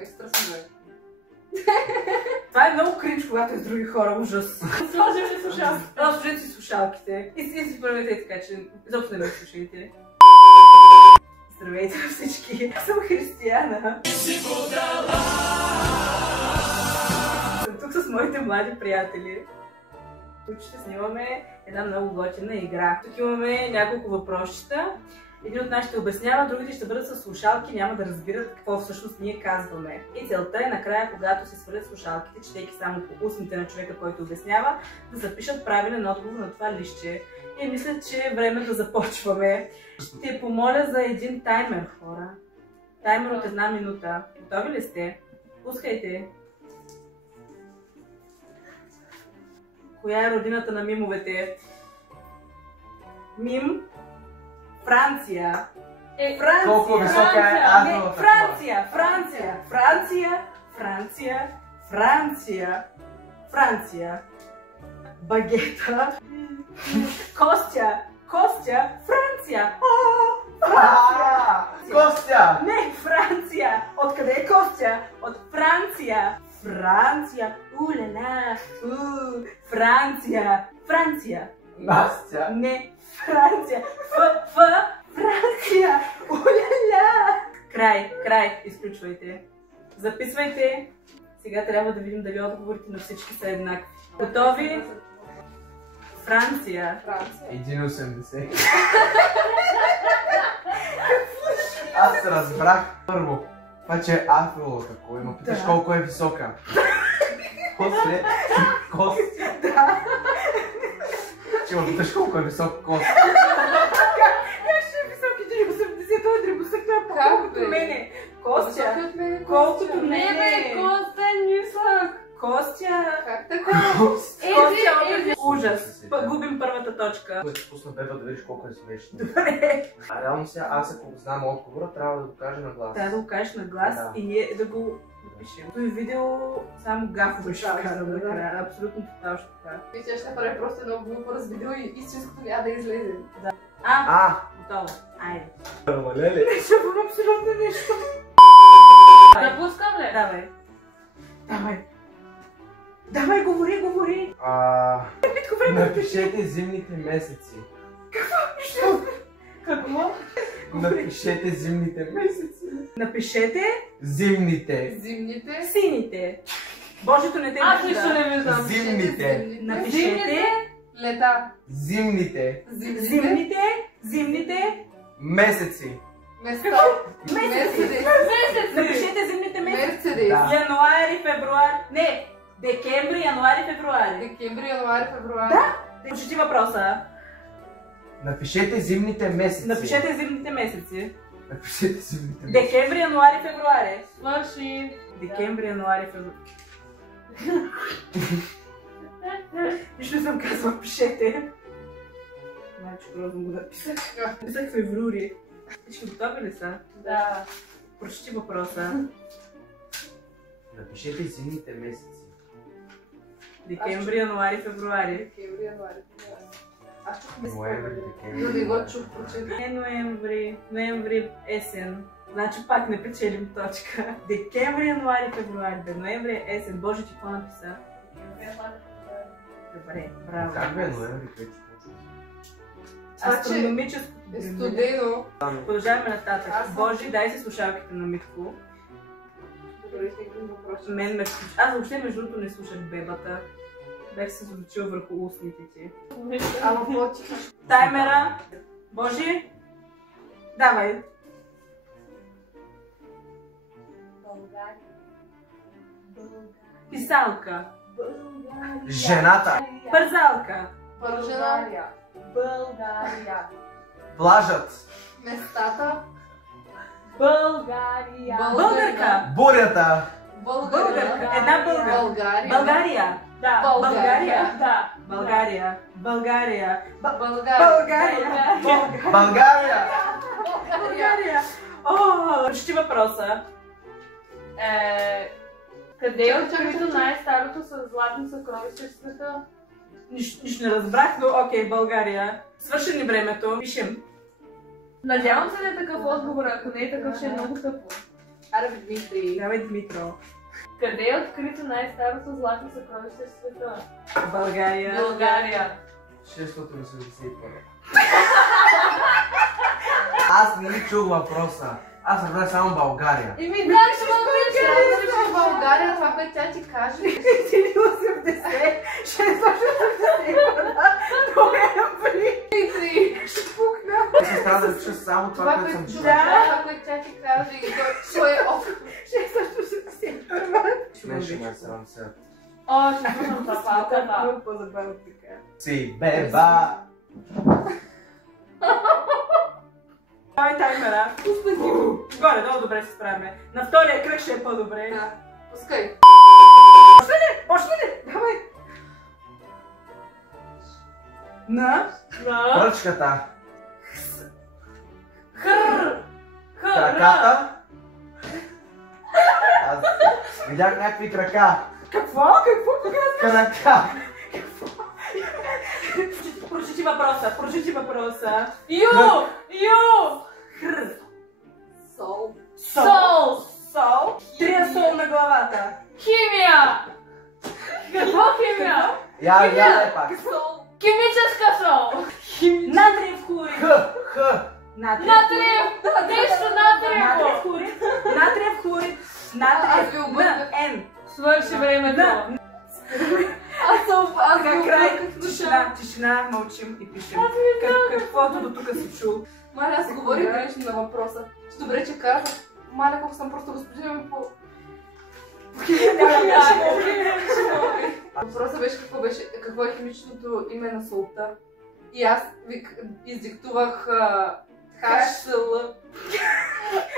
Екстра съм бе. Това е много кринч, когато е с други хора, ужас. Сложим ли слушалките? Сложете си слушалките. И си справете така, че изобщо не ме слушайте. Здравейте на всички, аз съм Християна. Съм тук с моите млади приятели. Тук ще снимаме една много готина игра. Тук имаме няколко въпросчета. Един от нас ще обяснява, другите ще бъдат с слушалки, няма да разбират какво всъщност ние казваме. И целта е накрая, когато се свалят слушалките, четейки само по устните на човека, който обяснява, да запишат правилен отговор на това листче. И мисля, че е време да започваме. Ще помоля за един таймер, хора. Таймер от 1 минута. Готови ли сте? Пускайте. Коя е родината на мимовете? Мим? Франция. Франция. Колко висока е Азова? Франция. Франция. Франция. Франция. Франция. Франция. Багета. Костя. Костя. Франция. Франция. Костя! Не, Франция. Откъде е Костя? От Франция. Франция. Улала. Франция. Франция. Настя! Не, Франция. Франция. Уляля. Край. Изключвайте. Записвайте. Сега трябва да видим дали отговорите на всички са еднакви. Готови? Франция. 1,80. Аз разбрах първо. Това, че е афило какво има. Питаш колко е висока. После Костя. Да. Че ме питаш колко е висок Костя. Как ще е високи 1,80? Той е дребосък, той е по-колкото мене. Костя. Колкото мене. Не, Костя е нисък. Костя. Как така? Костя, ужас. Губим първата точка. Ще пусна беба да видиш колко е смешно. Добре. А реално сега аз ако знам отговора, трябва да го кажа на глас. Трябва да го кажеш на глас и ние да го напишем. Това видео само гафове ще вкарам накрая. Абсолютно точно така. И тя ще прави просто едно глупо видео и истинското няма да излезе. Готово. Айде. Намалели? Не чувам абсолютно нещо. Да пускам ли? Давай, говори. Напишете зимните месеци. Какво? Напишете зимните месеци. Напишете Зимните. Зимните. сините. Божито не те Аз нищо вижда. не виждам. Зимните. Напишете Лета. Зимните. Зимните Месеци. Места. месеци. Напишете зимните месеци. Мерцедес. Да. Януари, февруари. Не, декември, януари, февруари. Декември, януари, февруари. Да. Прочети въпроса. Напишете зимните месеци. Напишете зимните месеци. Напишете зимните месеци. Декември, януари, февруари. Свърши. Декември, януари, февруари. Нищо не съм казала, пишете. Майче, грозно го написах. Написах февруари. Всички готови ли са? Да. Прочети въпроса. Напишете зимните месеци. Декември, януари, февруари. Декември, януари, февруари. Аз чух Ноември, месец. декември. Но не го чух, прочетох. Не ноември, есен. Значи пак не печелим точка. Декември, януари, февруари. Ноември, есен. Боже, ти какво написа? Добре, браво. Как бе ноември, вече Астрономическо. Е студено. Продължаваме нататък. Аз съм- Боже, дай си слушалките на Митко. Добре, ще един въпрос. Мен ме включи. Аз въобще между другото не слушах бебата. Бях се съсредоточил върху устните ти. Ама по-тихо. Таймера. Боже. Давай. Писалка. Жената. Бързалка. Пържена. България. Плажът. Местата. България. Българка. Бурята. Българка. Една българка. България. България. Да. България. Да. България. България. България. България. България. България. О, прочети въпроса. Къде е открито най-старото с златни съкровища в света? Нищо не разбрах, но окей, България. Свърши ни времето. Пишем. Надявам се да е такъв отговор, ако не е такъв ще е много тъпо. Аре, Дмитрий. Давай, Дмитро. Къде е открито най-старото златно съкровище в света? България. България. 681. Аз не ли чух въпроса. Аз разбрах само България. Еми да, че в България, това, което тя ти каже. 80, 680. Дмитрий. Ще пукна. Аз трябва да пиша само това, което съм чул. Това, което тя ти каже и то е около. 680. Нещо ме срам се. О, ще слушам папалката. Много по-забавно така. Си, беба! Давай таймера. Горе, много добре се справяме. На втория кръг ще е по-добре. Да. Пускай. Почни ли? Давай. На. Пръчката. Хър. Краката. Аз видях някакви крака. Какво? Какво? Крака. Прочети въпроса. Ю! Хр. Сол. Сол! Сол. Трия сол на главата. Химия! Какво химия? Я пак. Сол. Химическа сол! Натриев хлорид. Х. Натриев! Нещо натриево! Натриев хлорид. Натриев хлорид. Натриев. Аз ви обърнах. Н. Свърши времето. Аз Така, край. Тишина, мълчим и пишем. Каквото до тук си чул. Маля, аз говорих грешно на въпроса. Добре, че казах. Маля, колко съм просто господина по... Въпросът беше какво е химичното име на солта. И аз издиктувах HCl.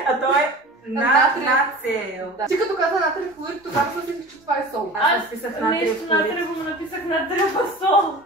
А то е нацел. Ти като каза натриев хлорид, тогава се усетих, че това е сол. Аз написах натриев Нещо хлорид. натриево му написах натриева сол.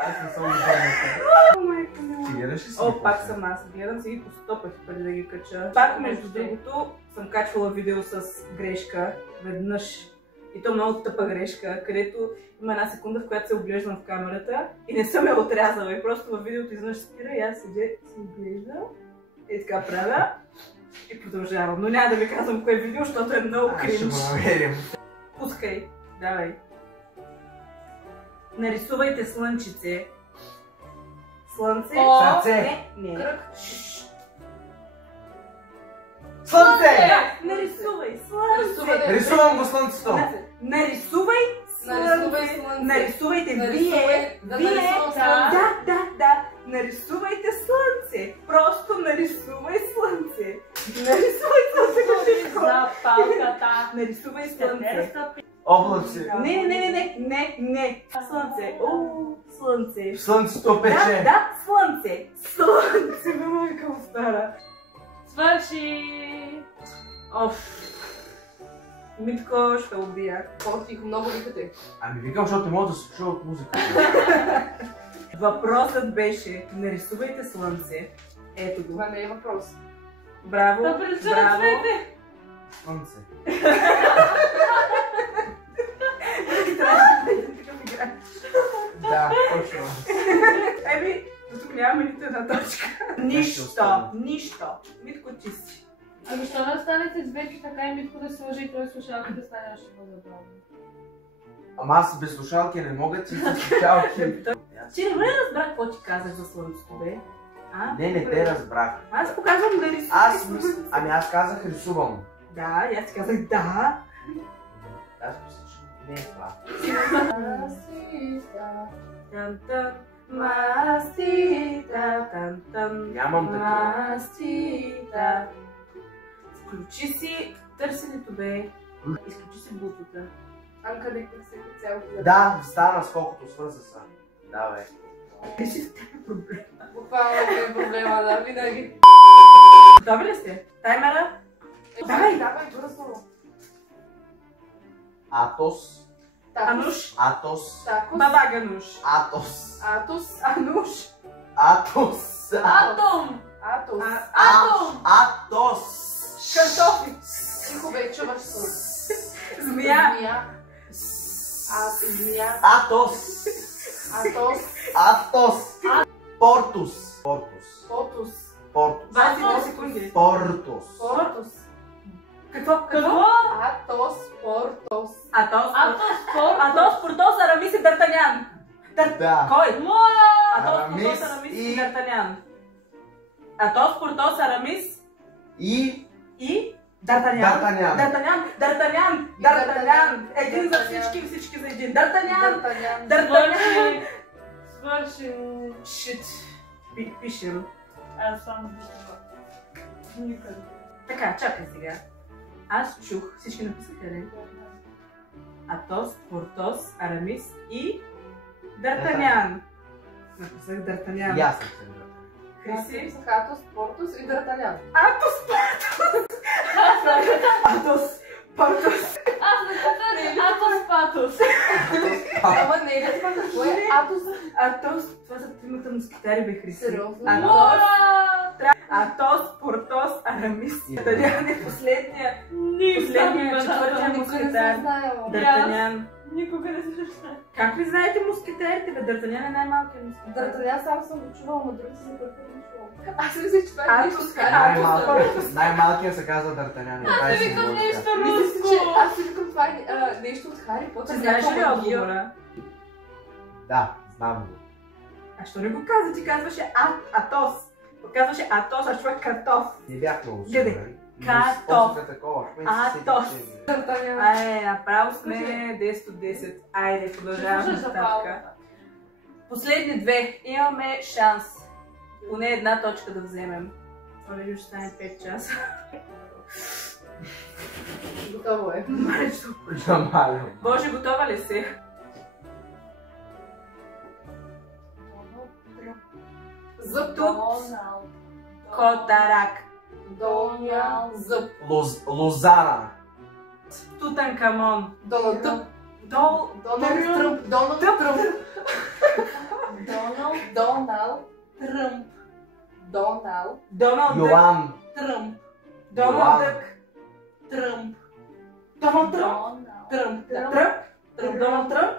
Аз не съм обърната. Ти гледаш ли си? О, пак съм аз. Гледам си ги по 100 пъти преди да ги кача. Пак, между другото, съм качвала видео с грешка веднъж. И то много тъпа грешка, където има една секунда, в която се оглеждам в камерата и не съм я отрязала. И просто във видеото изведнъж спира и аз седя и се оглеждам. И така правя. И продължавам. Но няма да ви казвам кое видео, защото е много Ще кринж. го намерим. Пускай. Давай. Нарисувайте слънчице. Слънце. Сърце. Не. Кръг. Слънце! Нарисувай слънце. Рисувам го слънцето. Нарисувай слънце. Нарисувайте вие. Да Вие. нарисувам слънце. Да. Нарисувайте слънце. Просто нарисувай слънце. Нарисувай слънце. За палката. Нарисувай слънце. Облаци. Не. Слънце. О, слънце. Слънцето пече. Да, слънце. Слънце, майка му стара. Свърши! Оф. Митко ще убия. По-тихо, много викате. Ами викам, защото не мога да се чува от музиката. Въпросът беше, нарисувайте слънце. Ето го. Това не е въпрос. Браво, Да прилича на браво. цвете! Слънце. Да, точно. Еми, до тук нямаме нито една точка. Нищо. Митко чисти. Ами що не останете с двете така и Митко да сложи и той слушалки да стане още по-забавно? Ама аз без слушалки не мога, ти с слушалки. Ти не разбрах какво ти казах за слънцето, бе? А? Не те разбрах. Аз показвам да рисуваш. Ами аз казах рисувам. Да, и аз ти казах да. Аз мисля, че не е това. Тан-тан, мастита, тан-тан, Нямам такива. мастита. Включи си търсенето, бе. Изключи си блутута. Анка да се цяло. Да, стана с колкото свърза са. Да, бе. Реши с тебе проблем. Буквално е проблема, да, винаги. Готови ли сте? Таймера? Давай. Давай, бързо. Атос. Ануш. Атос. Такос. Баба Гануш. Атос. Атос. Ануш. Атос. Атом! Атос. Атом! Атос. Картофи. Тихо бе, чуваш се. Змия. Змия. Атос. Атос. Атос. Портус. Портус. Потус. Портус. 22 секунди. Портус. Портус. Какво? Атос. Портос. Атос, Портос, Арамис и Д'Артаньян. Да. Кой? Атос, Арамис Портос, Арамис и и- Д'Артаньян. Атос, Портос, Арамис И и Д'Артаньян. Д'Артаньян. Един за всички, всички за един. Д'Артаньян. Д'Артаньян. Свърши. Шит. Пишем. Аз само виждам. Никъде. Така, чакай сега. Аз чух, всички написаха ли? Атос, Портос, Арамис и Д'Артаньян. Написах Д'Артаньян. ясно се. Криси? Атос, Портус и Д'Артаньян. Атос, Портос. Аз написах Атос Патос. Ама не е ли това какво е Атос? Атос, това са тримата мускитари, бе, Хриси. Сериозно? Атос, Портос, Арамис. Д'Артаньян е последния четвъртия Никой не мускитар. се знаела. Д'Артаньян. Никога не се знае. Как ли знаете мускитерите, бе? Д'Артаньян е най-малкият мускитер. Д'Артаньян само съм го чувала, но други се първи не чувала. Аз мисля, че това е нещо с Най-малкият се казва Д'Артаньян. Аз не викам нещо Мисля, че аз си викам това е нещо от Хари Потър. Ти знаеш ли някаква магия. отговора? Да, знам го. А що не го каза? Ти казваше Атос. Казваше Атос, а човек картоф. Не бях много Гледай. сигурен. Картоф. Атос. Д'Артаньян. Ай, направо сме 10 от 10. Айде, продължаваме Слушаш за нататък. палката. Последни две. Имаме шанс. Поне една точка да вземем. Това видео ще стане 5 часа. Готово е. Маречко. Нормално. Боже, готова ли си? Зъб. Доналд. Котарак. Доня. Зъб. Лозара. Тутанкамон. Доналд Тъп. Дол. Доналд Тръмп. Доналд Тъп. Тръмп. Доналд. Доналд Тръмп. Доналд Доналд Дък. Йоан. Тръмп. Доналд Дък. Тръмп. Доналд Тръмп. Тръмп. Тръмп. Доналд Тръмп.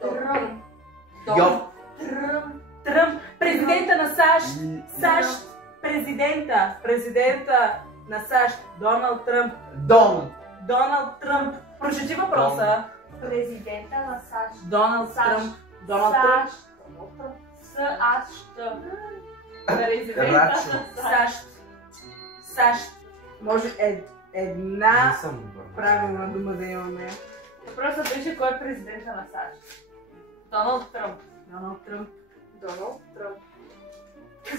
Тръмп. Йоп. Тръмп. Тръмп. Президента на САЩ. САЩ. Президента на САЩ. Доналд Тръмп. Дон. Доналд Тръмп. Прочети въпроса. Президента на САЩ. Доналд САЩ. Тръмп. Доналд Тръмп. САЩ. Президента Рачо. на САЩ. САЩ. САЩ. Може Не една съм добър. правилна дума да имаме. Въпросът беше кой е президента на САЩ. Доналд Тръмп. Доналд Тръмп. Доналд Тръмп.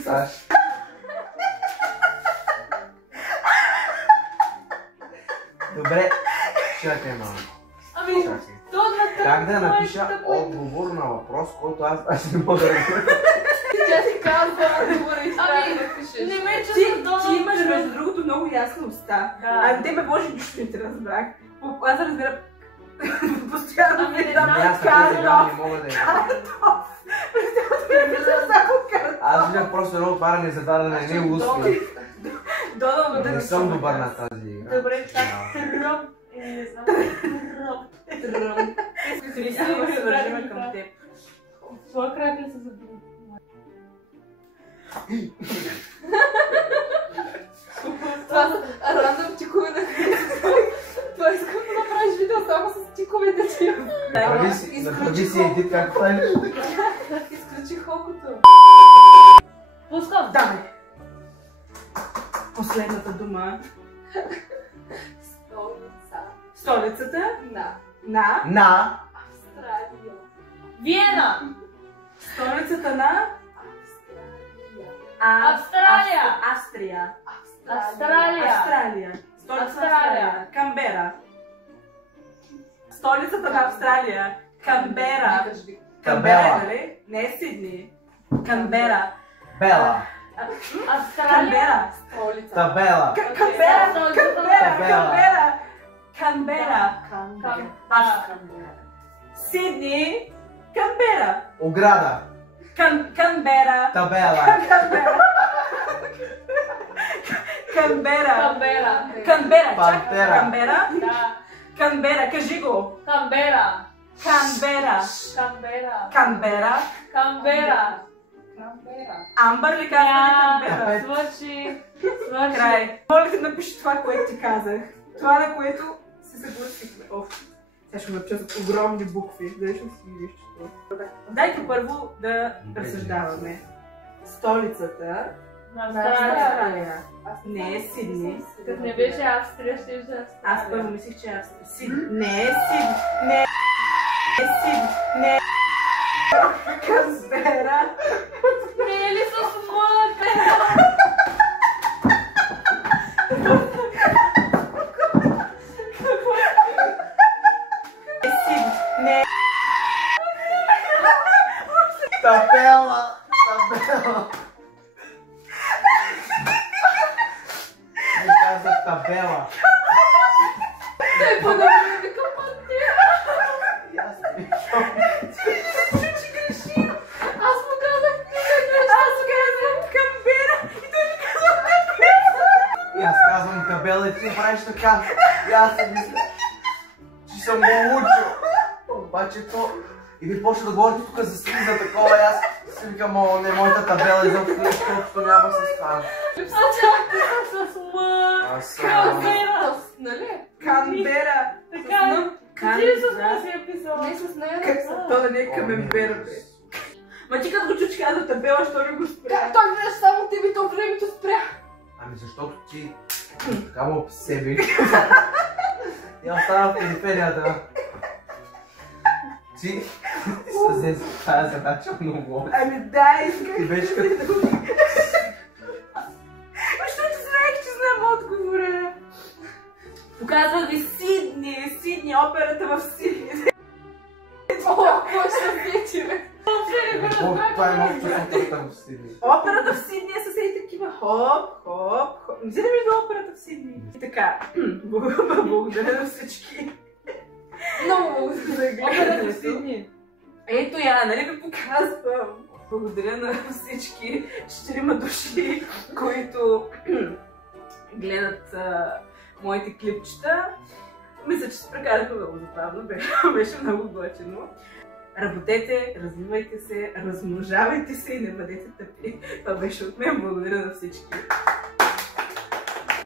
САЩ. Добре. Чакай малко. Ами, Чакай. Доналд Как да Тръмп, напиша моята отговор на въпрос, който аз не мога да разбера? Тя ти казва отговора и трябва Ами, да напишеш. не ме чу Ти с Доналд имаш, Тръмп. между другото, много ясна уста. Да. А те ме може нищо не те разбрах. Аз разбира постоянно Ами, ми не дам знам. Аз така сега картоф. не мога да я. Картоф. Представете само картоф. Аз виждам просто едно отваряне и затваряне, не успех. Доналд Не Дък. съм добър на тази игра. Добре, така. Тръмп. Не знам. Тръмп. Тръмп. Криси, се вържиме към теб. Твоя крак ли се забива? Това са рандъм тикове на Христос. Това искам да направиш видео само с тиковете ти. Направи си едит как правиш. Изключи хокото. Пускам. Давай. Последната дума. Столица Столицата на на Австралия. Виена. столицата на Австралия. Австрия. Австралия. Австралия. Столица на Австралия. Австралия. Камбера. Столицата на Австралия. Камбера. Камбера. Нали? Не е Сидни. Камбера. Бела. Австралия. Камбера. Столица. Табела. Камбера. Камбера. Камбера. Камбера. Камбера. Сидни. Камбера. Ограда. Канбера. Табела. Канбера. Канбера. Камбера. Канбера. Пантера. Канбера. Да. Канбера. Кажи го. Камбера. Канбера. Камбера. Канбера. Камбера. Амбър ли казва ли Канбера? Капет. Свърши. Край. Моля те напиши това, което ти казах. Това, на което се съгласихме. Сега ще го напиша с огромни букви. Дали ще си видиш, че това. Дайте първо да разсъждаваме. Столицата На на Австралия. Австралия. Не е Сидни. Като не беше Австрия, ще е Австралия. Аз първо мислих, че е Австрия. Сидни. Не е Сидни. Не е Сидни. Не е Канбера. Не е ли с мъка? Не е Табела. Табела. Не каза табела. Той по-добре вика пантера. И аз викам. Аз му казах Аз казвам Канбера и той ми казва Канбера. И аз казвам табела и ти правиш така. И аз си мисля, че съм го учил. Обаче то... И ви почва да говорите тук за слиза такова и аз си викам, о, не, моята табела изобщо нещо, общо няма с това. С мъка. Аз Камбера. нали? Канбера. Така е. Ти ли с мъка си е писала? Не с нея. Как са? То да не е Камембера, бе. Ма ти като го чуч казва табела, що ли го спря? Той гледаш само тебе и то времето спря. Ами защото ти така му себе. И остана в периферията. Ти се взе с тази задача много. Ами да, исках. И беше като... Защото знаех, че знам отговора. Показвах ви Сидни. Сидни, операта в Сидни. О, какво ще вече, бе? Това е много чувството в Сидни. Операта в Сидни е с ей такива хоп, хоп, хоп. Не си да вижда операта в Сидни. И така, благодаря на всички. Много за гледането. Ето я, нали ви показвам. Благодаря на всички 4 души, които гледат моите клипчета. Мисля, че се прекарахме много забавно, беше много готино. Работете, развивайте се, размножавайте се и не бъдете тъпи. Това беше от мен. Благодаря на всички.